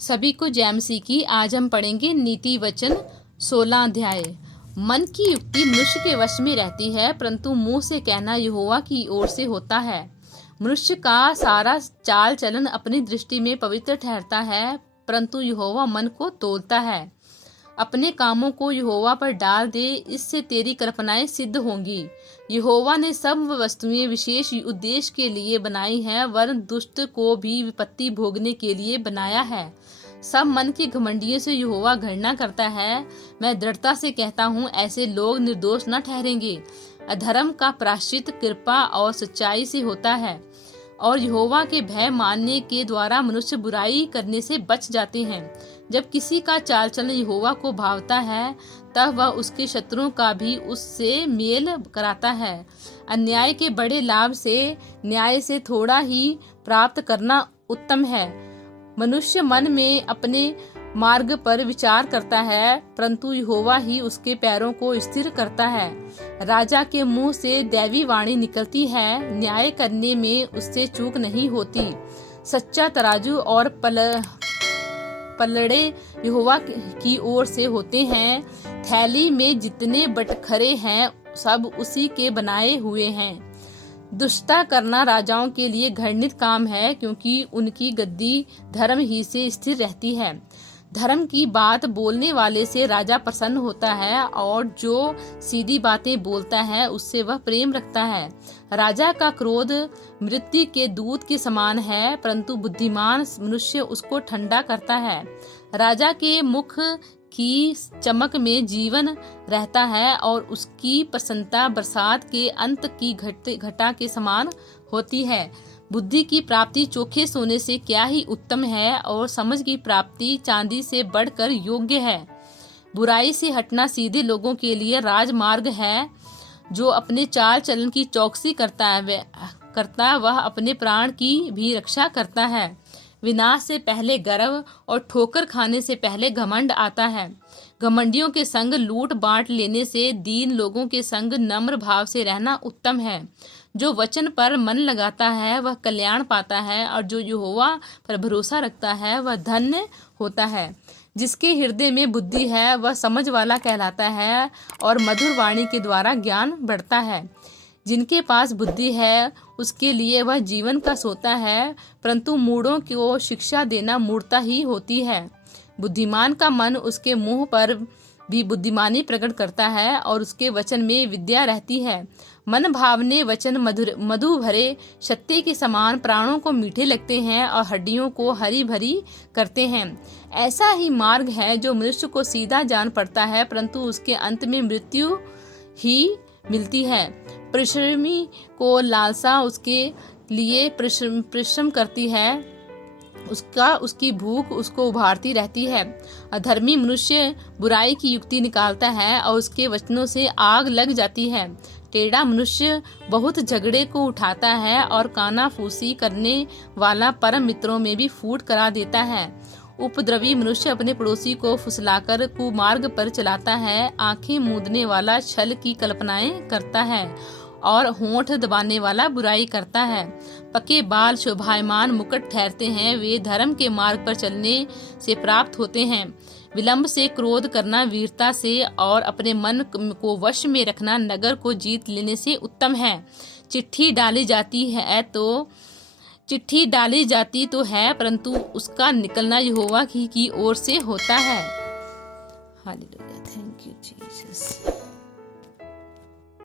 सभी को जय मसीह की। आज हम पढ़ेंगे नीति वचन 16 अध्याय। मन की युक्ति मनुष्य के वश में रहती है, परंतु मुंह से कहना यहोवा की ओर से होता है। मनुष्य का सारा चाल चलन अपनी दृष्टि में पवित्र ठहरता है, परंतु यहोवा मन को तोलता है। अपने कामों को यहोवा पर डाल दे, इससे तेरी कल्पनाएं सिद्ध होंगी। यहोवा ने सब वस्तुएं विशेष उद्देश्य के लिए बनाई हैं, वरन दुष्ट को भी विपत्ति भोगने के लिए बनाया है। सब मन के घमंडियों से यहोवा घृणा करता है। मैं दृढ़ता से कहता हूँ, ऐसे लोग निर्दोष न ठहरेंगे। अधर्म का प्रायश्चित कृपा और सच्चाई से होता है, और यहोवा के भय मानने के द्वारा मनुष्य बुराई करने से बच जाते हैं। जब किसी का चाल चलन यहोवा को भावता है, तब वह उसके शत्रुओं का भी उससे मेल कराता है। अन्याय के बड़े लाभ से न्याय से थोड़ा ही प्राप्त करना उत्तम है। मनुष्य मन में अपने मार्ग पर विचार करता है, परंतु यहोवा ही उसके पैरों को स्थिर करता है। राजा के मुंह से दैवी वाणी निकलती है, न्याय करने में उससे चूक नहीं होती। सच्चा तराजू और पलड़े यहोवा की ओर से होते हैं। थैली में जितने बटखरे हैं, सब उसी के बनाए हुए हैं। दुष्टता करना राजाओं के लिए घृणित काम है, क्योंकि उनकी गद्दी धर्म ही से स्थिर रहती है। धर्म की बात बोलने वाले से राजा प्रसन्न होता है, और जो सीधी बातें बोलता है उससे वह प्रेम रखता है। राजा का क्रोध मृत्यु के दूत के समान है, परंतु बुद्धिमान मनुष्य उसको ठंडा करता है। राजा के मुख की चमक में जीवन रहता है, और उसकी प्रसन्नता बरसात के अंत की घटा के समान होती है। बुद्धि की प्राप्ति चोखे सोने से क्या ही उत्तम है, और समझ की प्राप्ति चांदी से बढ़कर योग्य है। बुराई से हटना सीधे लोगों के लिए राजमार्ग है। जो अपने चाल चलन की चौकसी करता वह अपने प्राण की भी रक्षा करता है। विनाश से पहले गर्व और ठोकर खाने से पहले घमंड आता है। घमंडियों के संग लूट बांट लेने से दीन लोगों के संग नम्र भाव से रहना उत्तम है। जो वचन पर मन लगाता है वह कल्याण पाता है, और जो यहोवा पर भरोसा रखता है वह धन्य होता है। जिसके हृदय में बुद्धि है वह समझ वाला कहलाता है, और मधुर वाणी के द्वारा ज्ञान बढ़ता है। जिनके पास बुद्धि है उसके लिए वह जीवन का सोता है, परंतु मूढ़ों को शिक्षा देना मूढ़ता ही होती है। बुद्धिमान का मन उसके मुंह पर भी बुद्धिमानी प्रकट करता है, और उसके वचन में विद्या रहती है। मन भावने वचन मधु भरे शक्ति के समान प्राणों को मीठे लगते हैं, और हड्डियों को हरी भरी करते हैं। ऐसा ही मार्ग है जो मनुष्य को सीधा जान पड़ता है, परंतु उसके अंत में मृत्यु ही मिलती है। परिश्रमी को लालसा उसके लिए परिश्रम करती है, उसकी भूख उसको उभारती रहती है। अधर्मी मनुष्य बुराई की युक्ति निकालता है, और उसके वचनों से आग लग जाती है। टेढ़ा मनुष्य बहुत झगड़े को उठाता है, और कानाफूसी करने वाला परम मित्रों में भी फूट करा देता है। उपद्रवी मनुष्य अपने पड़ोसी को फुसलाकर कुमार्ग पर चलाता है। आंखें मूंदने वाला छल की कल्पनाएं करता है, और होंठ दबाने वाला बुराई करता है। पके बाल शोभायमान मुकुट ठहरते हैं, वे धर्म के मार्ग पर चलने से प्राप्त होते हैं। विलंब से क्रोध करना वीरता से, और अपने मन को वश में रखना नगर को जीत लेने से उत्तम है। चिट्ठी डाली जाती तो है, परंतु उसका निकलना यहोवा की ओर से होता है। Hallelujah, thank you Jesus.